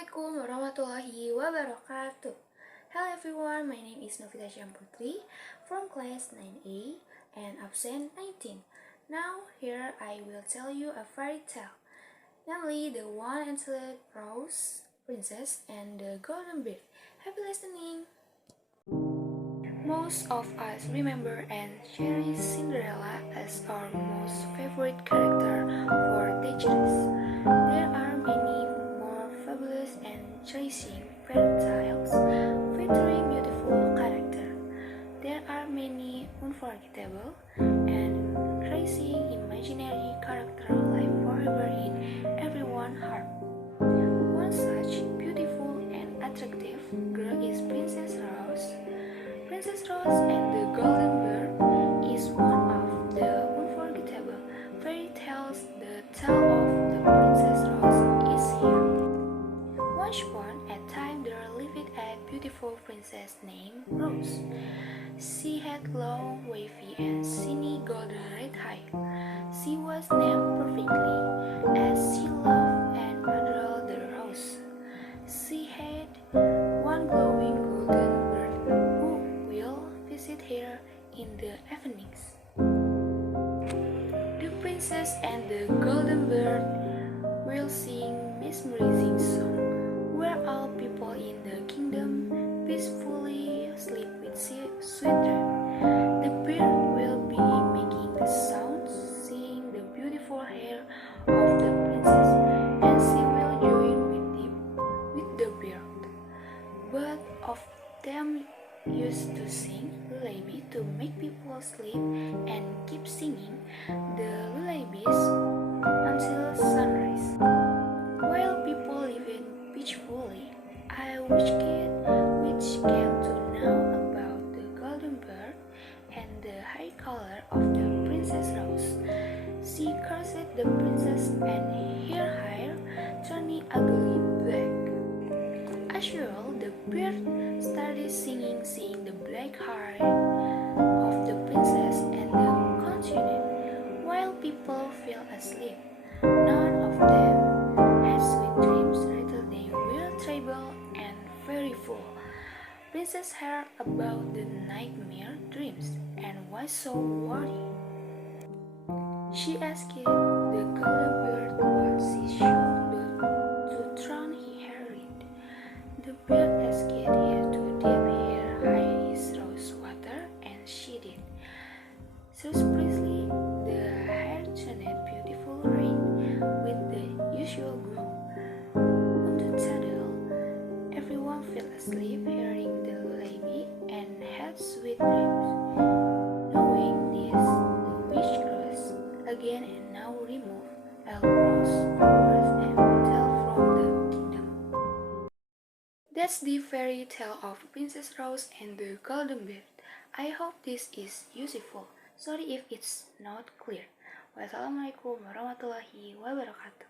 Assalamualaikum warahmatullahi wabarakatuh. Hello everyone, my name is Novita Syam Putri from class 9A and absen 19. Now here I will tell you a fairy tale, namely the one-eyed rose princess and the golden bird. Happy listening! Most of us remember and cherish Cinderella as our most favorite character for decades. There are many more fabulous and cherishing fairy tales featuring beautiful characters. There are many unforgettable and crazy imaginary characters live forever in everyone's heart. One such beautiful and attractive girl is Princess Rose. Princess Rose and the Golden Bird is one of the unforgettable fairy tales. The tale of the Princess Rose is here. Once upon a time there lived a beautiful princess named Rose. She had long, wavy, and shiny golden red hair. She was named perfectly as she loved and adored the rose. She had one glowing golden bird who will visit her in the evenings. The princess and the golden bird will sing mesmerizing song, where all people in the kingdom peacefully sleep with sweet dreams. The bird will be making the sounds, seeing the beautiful hair of the princess, and she will join with the bird. Both of them used to sing lullaby to make people sleep and keep singing the lullabies until sunrise. While people lived peacefully, a witch came to know about the golden bird and the high color of the Princess Rose. She cursed the princess and her hair turning ugly black. As usual, the bird started singing, seeing the black hair of the princess and the continued. While people fell asleep, none of them had sweet dreams, rather they were troubled and fearful. Princess heard about the nightmare dreams and was so worried. She asked the golden bird what she should do to drown her it. The bird asked her to dip her hair in rose water, and she did. Surprisingly, the hair turned beautiful red with the usual glow. On the table, everyone fell asleep hearing the lullaby and had sweet dreams. Knowing this, the witch cursed again and now removed all rose flowers and metal from the kingdom. That's the fairy tale of Princess Rose and the Golden Bird. I hope this is useful. Sorry if it's not clear. Wassalamualaikum warahmatullahi wabarakatuh.